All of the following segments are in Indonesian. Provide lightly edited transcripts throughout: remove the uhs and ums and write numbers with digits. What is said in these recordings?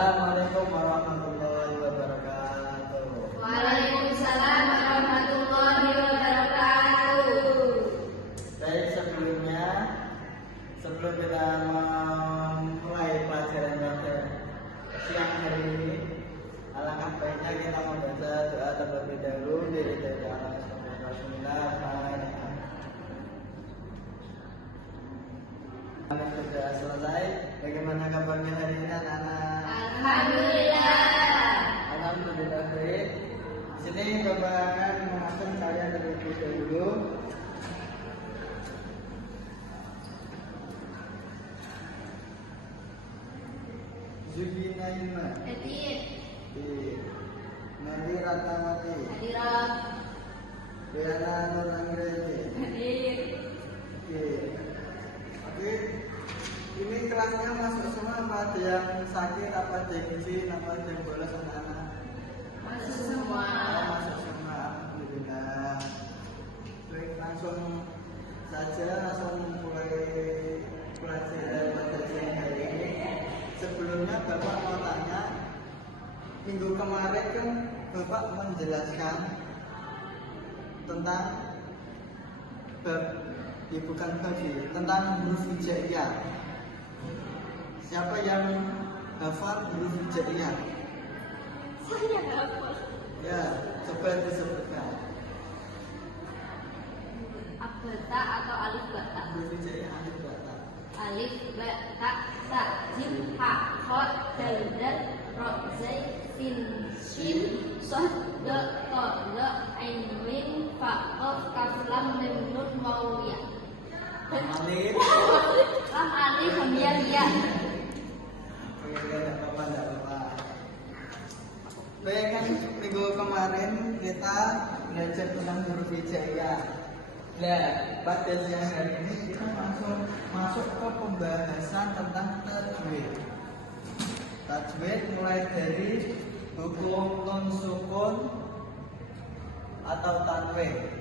Assalamualaikum warahmatullahi wabarakatuh. Waalaikumsalam warahmatullahi wabarakatuh. Baik, sebelum kita memulai pelajaran pada siang hari ini, alangkah baiknya kita membaca doa terlebih dahulu dari Bismillahirrahmanirrahim. Sudah selesai. Bagaimana kabarnya hari ini anak-anak? Alhamdulillah. Alhamdulillah baik. Di sini Bapak akan mengatur kalian terlebih dahulu. Zubinaima. Hadir. Nabi Ratnawati. Hadirat. Diana Nur Anggreni. Hadir. Oke. Ini kelasnya masuk semua, apa ada yang sakit, apa ada yang izin, apa ada yang bolos anak-anak? Masuk semua. Masuk semua, alhamdulillah. Baik, langsung mulai pelajaran pada siang hari ini. Sebelumnya Bapak mau tanya, minggu kemarin kan Bapak menjelaskan tentang bukan tentang huruf hijaiyah. Siapa yang hafal huruf hijaiyah? Saya hafal. Ya, coba disebutkan. Abata atau alif bata? Huruf hijaiyah alif bata. Alif bata ta jim ha kha dal dal ra zai sin shin sad da ta la ain mim fa qaf kaf lam mim nun waw ya. Alif. Lam alif hamzah ya. Tidak apa-apa. Baik, kan minggu kemarin kita belajar tentang huruf hijaiyah. Nah, pada siang hari ini kita masuk ke pembahasan tentang tajwid. Tajwid mulai dari hukum nun sukun atau tanwin.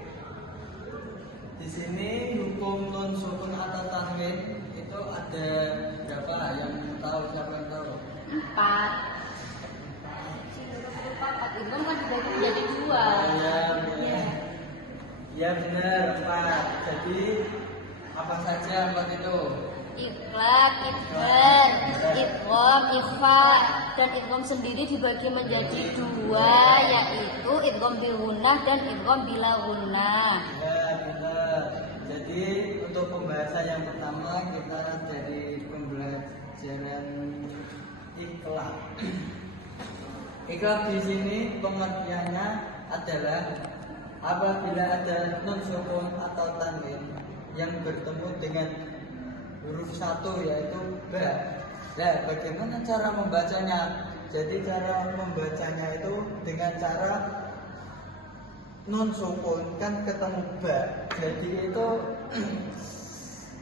Di sini hukum nun sukun atau tanwin itu ada berapa yang tahu? Siapa yang tahu? 4. Itu kan dibagi menjadi 2. Ya benar, 4. Jadi apa saja 4 itu? Iqlaq, idgham, idgham, ikhfa, dan idgham sendiri dibagi menjadi 2, yaitu idgham bil gunnah dan idgham bila gunnah. Ya benar. Jadi untuk pembahasan yang pertama kita dari pembelajaran ikhlas. Ikhlas di sini pengertiannya adalah apabila ada nun sukun atau tanwin yang bertemu dengan huruf satu yaitu ba. Nah, bagaimana cara membacanya? Jadi cara membacanya itu dengan cara nun sukun kan ketemu ba. Jadi itu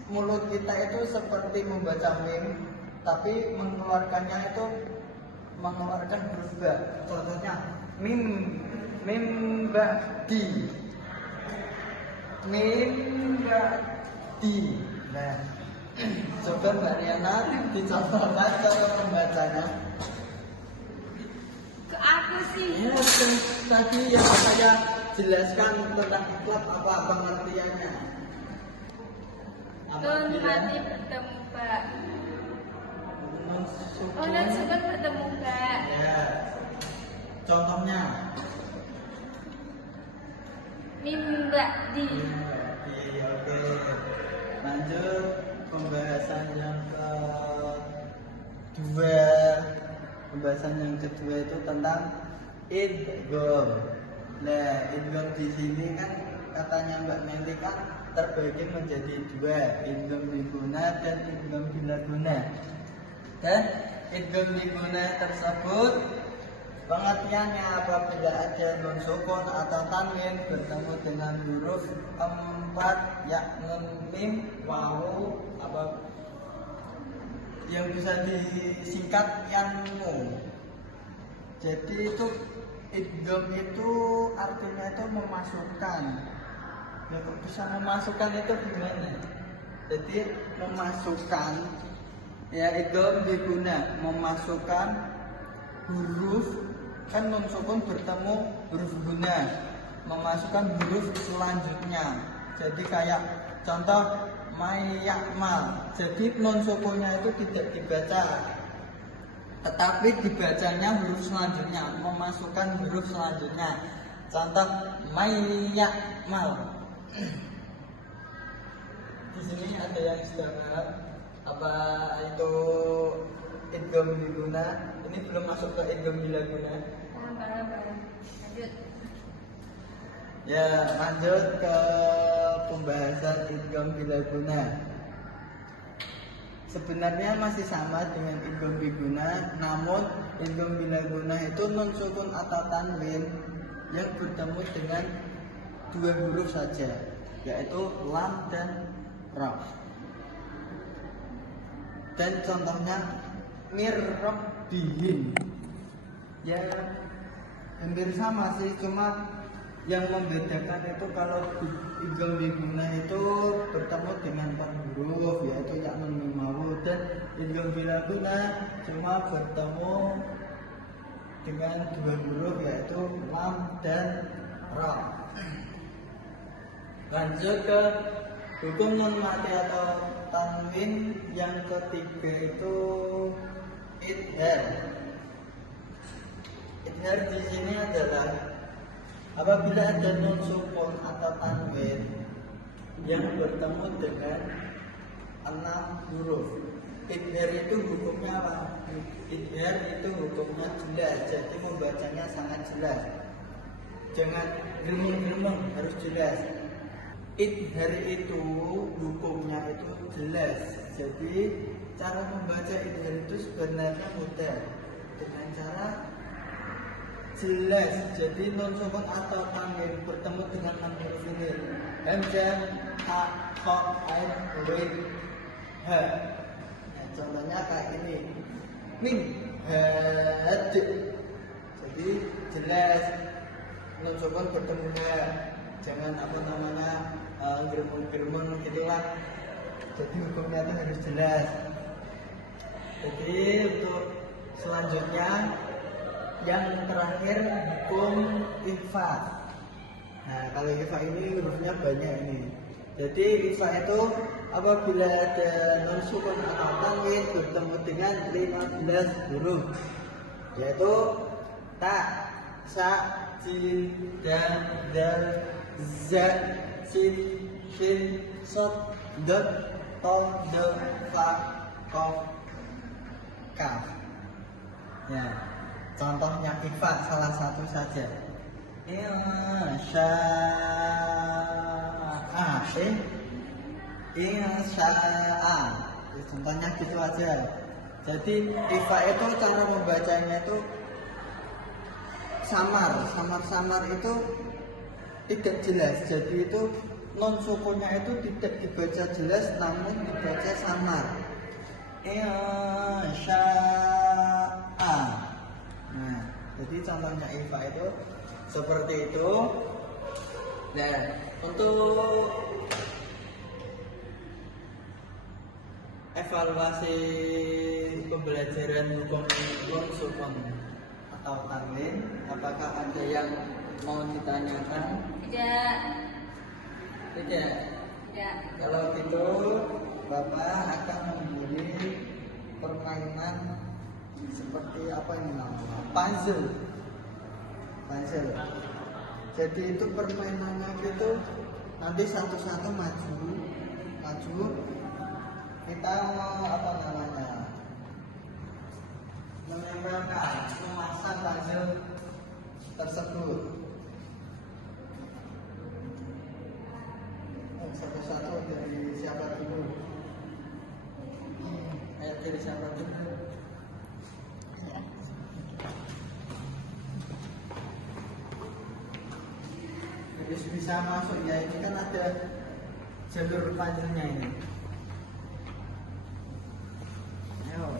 mulut kita itu seperti membaca mim, tapi mengeluarkannya itu mengeluarkan huruf ba. Contohnya mim ba'di. Nah, coba Mbak Riana dicontohkan cara membacanya. Ke aku sih. Ya, tadi yang saya jelaskan tentang ikhlas apa pengertiannya. Nun mati bertemu ba. Oh, nun sukun bertemu ba. Ya. Contohnya. Mim ba'di. Oke. Lanjut pembahasan yang kedua. Pembahasan yang kedua itu tentang idgham. Nah, idgham di sini kan katanya Mbak Meli kan terbagi menjadi 2, idgham biguna dan idgham bila guna. Dan idgham biguna tersebut pengertiannya apabila ada nun sukun atau tanwin bertemu dengan huruf 4 yakni mim, wawu, apa yang bisa disingkat yanmu. Jadi itu idgham itu artinya itu memasukkan. Ya, kok bisa memasukkan itu gimana? Jadi memasukkan ya idgham diguna memasukkan huruf kan nun sukun bertemu huruf guna memasukkan huruf selanjutnya. Jadi kayak contoh mayakmal. Jadi nun sukunnya itu tidak dibaca, tetapi dibacanya huruf selanjutnya, memasukkan huruf selanjutnya. Contoh mayakmal. Di sini ada yang sudah paham apa itu idgham bilaguna? Ini belum masuk ke idgham bilaguna. Paham. Lanjut. Ya, lanjut ke pembahasan idgham bilaguna. Sebenarnya masih sama dengan idgham biguna, namun idgham bilaguna itu nun sukun atau tanwin yang bertemu dengan dua huruf saja, yaitu lam dan ra. Dan contohnya mirrabbihin. Ya hampir sama sih, cuma yang membedakan itu kalau idgham biguna itu bertemu dengan 4 huruf, yaitu ya nun mim wawu, dan idgham bilaguna cuma bertemu dengan 2 huruf, yaitu lam dan ra. Lanjut ke hukum nun mati atau tanwin yang ketiga itu idhar. Idhar di sini adalah apabila ada nun sukun atau tanwin yang bertemu dengan 6 huruf. Idhar itu hukumnya apa? Idhar itu hukumnya jelas, jadi membacanya sangat jelas. Jangan geremeng-geremeng, harus jelas. Idhar itu hukumnya itu jelas. Jadi cara membaca idhar itu sebenarnya mudah, dengan cara jelas. Jadi nun sukun atau tanwin bertemu dengan 6 huruf ini: hamzah, ha, kha, ain, ghain, ha. Nah, contohnya kayak ini, min, had. Jadi jelas nun sukun bertemu ha, jangan apa namanya geremeng-geremeng gitulah. Jadi hukumnya itu harus jelas. Jadi untuk selanjutnya yang terakhir hukum ikhfa. Nah, kalau ikhfa ini hurufnya banyak ini. Jadi ikhfa itu apabila ada nun sukun atau tanwin bertemu dengan 15 huruf, yaitu ta, sa, jim, dal, za, sin, shin, sod, dot, to, dal, fa, kof, kaf. Ya, contohnya ikhfa salah satu saja. Insya'a. Contohnya gitu aja. Jadi ikhfa itu cara membacanya itu samar itu tidak jelas. Jadi itu non sukunnya itu tidak dibaca jelas, namun dibaca samar. Insya'a. Nah, jadi contohnya ikhfa itu seperti itu. Nah, untuk evaluasi pembelajaran hukum nun sukun atau tanwin, apakah ada yang mau ditanyakan? Tidak. Kalau gitu, Bapak akan membuat permainan seperti apa ini namanya? Puzzle. Jadi itu permainannya gitu, nanti satu-satu maju. Kita mau apa namanya? Menempelkan, memasang puzzle tersebut. Satu-satu dari siapa dulu? Dari siapa dulu? Bisa masuk ya, ini kan ada jalur puzzle-nya ini. Ayo.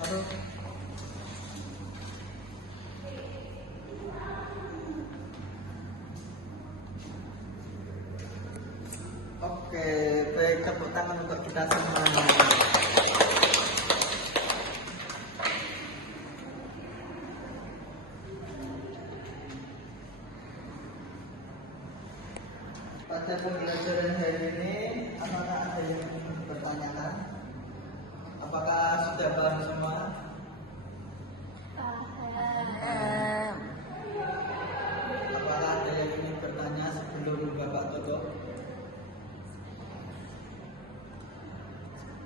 Aduh. Oke, baik, tepuk tangan untuk kita semua. Pada pembelajaran hari ini, apakah ada yang ingin bertanyakan? Apakah sudah paham semua? Apakah ada yang ingin bertanya sebelum Bapak tutup?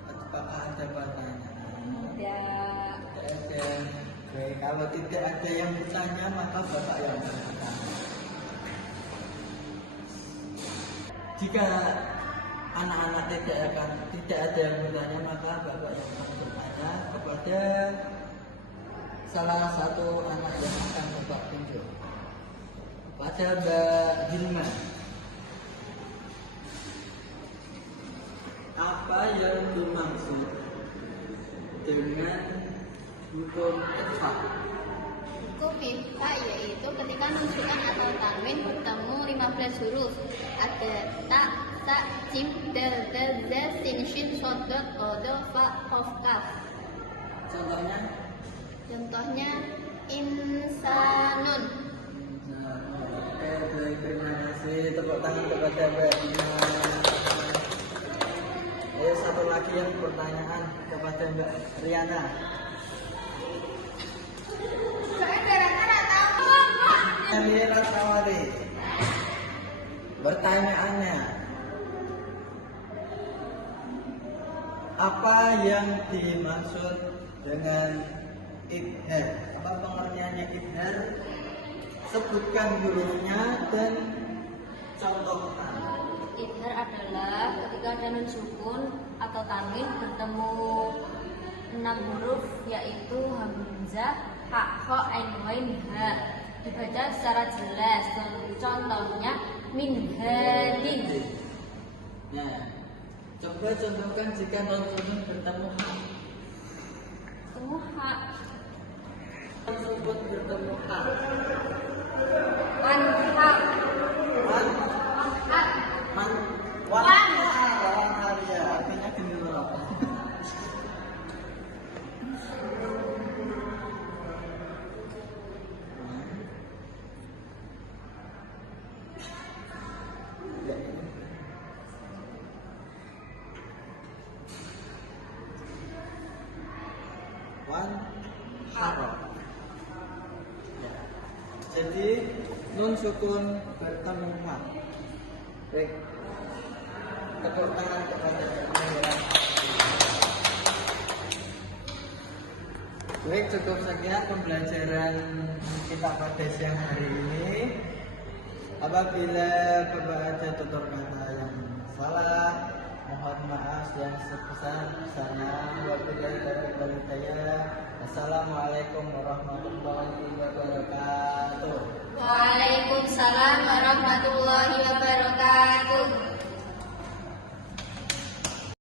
Apakah ada pertanyaan? Tidak ada. Baik, kalau tidak ada yang bertanya, maka Bapak yang bertanya. Jika anak-anak tidak ada yang bertanya, maka Bapak yang akan bertanya kepada salah satu anak yang akan Bapak tunjuk, pada Mbak Hilma. Apa yang dimaksud dengan hukum itfaq? Hukum itfaq yaitu ketika nunjukan atau tanwin bertemu 15 huruf. Ada tak, sa, jim, dal, za, sin, shin, shod, dot, qad, fa, qaf, kaf. Contohnya? Contohnya insanun. Oke, baik, terima kasih. Tepuk tangan kepada Mbak Hilma. Satu lagi yang pertanyaan kepada Mbak Riana. Saya gara-gara tahu. Amira Sawari. Pertanyaannya, apa yang dimaksud dengan idhar? Apa pengertiannya idhar? Sebutkan hurufnya dan contohkan. Idhar adalah ketika ada nun sukun atau tanwin bertemu 6 huruf yaitu hamzah, ha, kha, ain, ghain, ha. Dibaca secara jelas dan contohnya min hadin. Nah, coba contohkan jika non sukun bertemu ha. Bertemu ha, Non sukun bertemu ha. an, ha, Wan, an, ha. man, wan, ya, artinya gini berapa? Wan, haro. Ya. Jadi nun sukun bertemu ha. Baik. Tepuk tangan kepada Amira. Baik, cukup sekian pembelajaran kita pada siang hari ini. Apabila Bapak ada tutur kata yang salah, mohon maaf yang sebesar-besarnya. Wabillahi taufiq wal hidayah. Assalamualaikum warahmatullahi wabarakatuh. Waalaikumsalam warahmatullahi wabarakatuh.